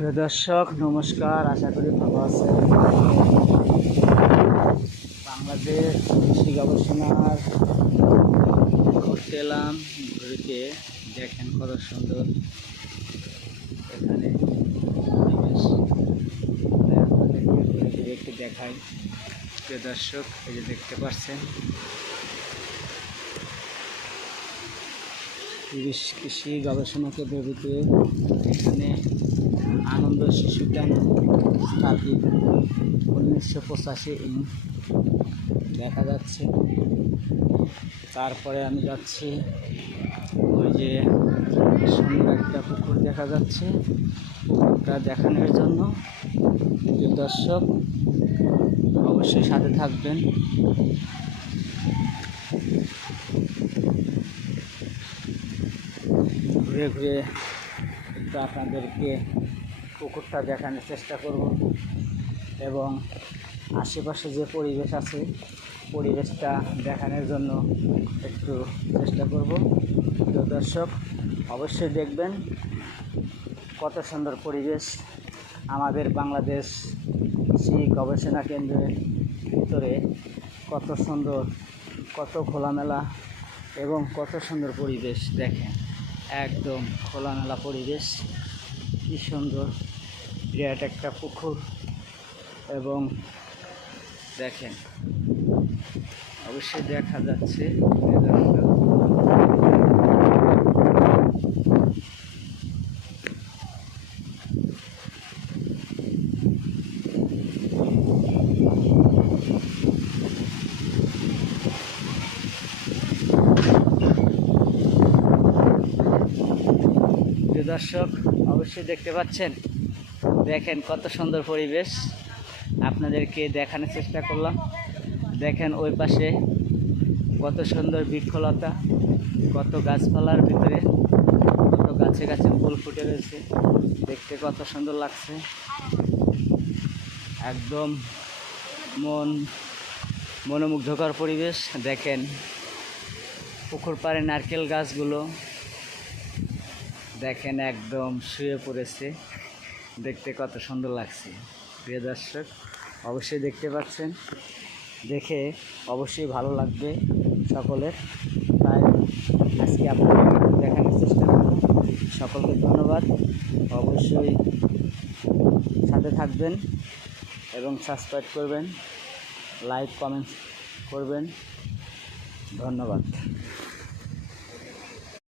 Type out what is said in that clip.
প্রিয় দর্শক নমস্কার, আশা করি ভালো আছেন। বাংলাদেশ কৃষি গবেষণার ঘুরতে এলাম। ঘুরিতে দেখেন কত সুন্দর এখানে পরিবেশ। ঘুরে একটু দেখাই। প্রিয় দর্শক, এই যে দেখতে পাচ্ছেন কৃষি গবেষণা কেন্দ্রটিতে এখানে আনন্দ শিশু উদ্যান স্থাপিত 1985 দেখা যাচ্ছে। তারপরে আমি যাচ্ছি, ওই যে সুন্দর একটা পুকুর দেখা যাচ্ছে, পুকুরটা দেখানোর জন্য। প্রিয় দর্শক, অবশ্যই সাথে থাকবেন। ঘুরে ঘুরে একটু আপনাদেরকে পুকুরটা দেখানোর চেষ্টা করব এবং আশেপাশে যে পরিবেশ আছে পরিবেশটা দেখানোর জন্য একটু চেষ্টা করব। তো দর্শক, অবশ্যই দেখবেন কত সুন্দর পরিবেশ আমাদের বাংলাদেশ কৃষি গবেষণা কেন্দ্রের ভিতরে। কত সুন্দর, কত খোলামেলা এবং কত সুন্দর পরিবেশ দেখেন। একদম খোলামেলা পরিবেশ, কি সুন্দর, বিরাট একটা পুকুর। এবং দেখেন অবশ্যই দেখা যাচ্ছে দর্শক, অবশ্যই দেখতে পাচ্ছেন। দেখেন কত সুন্দর পরিবেশ, আপনাদেরকে দেখানোর চেষ্টা করলাম। দেখেন ওই পাশে কত সুন্দর বৃক্ষলতা, কত গাছপালার ভিতরে কত গাছে গাছে ফুল ফুটে রয়েছে, দেখতে কত সুন্দর লাগছে। একদম মনোমুগ্ধকর পরিবেশ। দেখেন পুকুর পাড়ে নারকেল গাছগুলো দেখেন একদম শুয়ে পড়েছে, দেখতে কত সুন্দর লাগছে। প্রিয় দর্শক, অবশ্যই দেখতে পাচ্ছেন, দেখে অবশ্যই ভালো লাগবে সকলের। তাই আজকে আপনাদের দেখানোর চেষ্টা করব। সকলকে ধন্যবাদ। অবশ্যই সাথে থাকবেন এবং সাবস্ক্রাইব করবেন, লাইক কমেন্ট করবেন। ধন্যবাদ।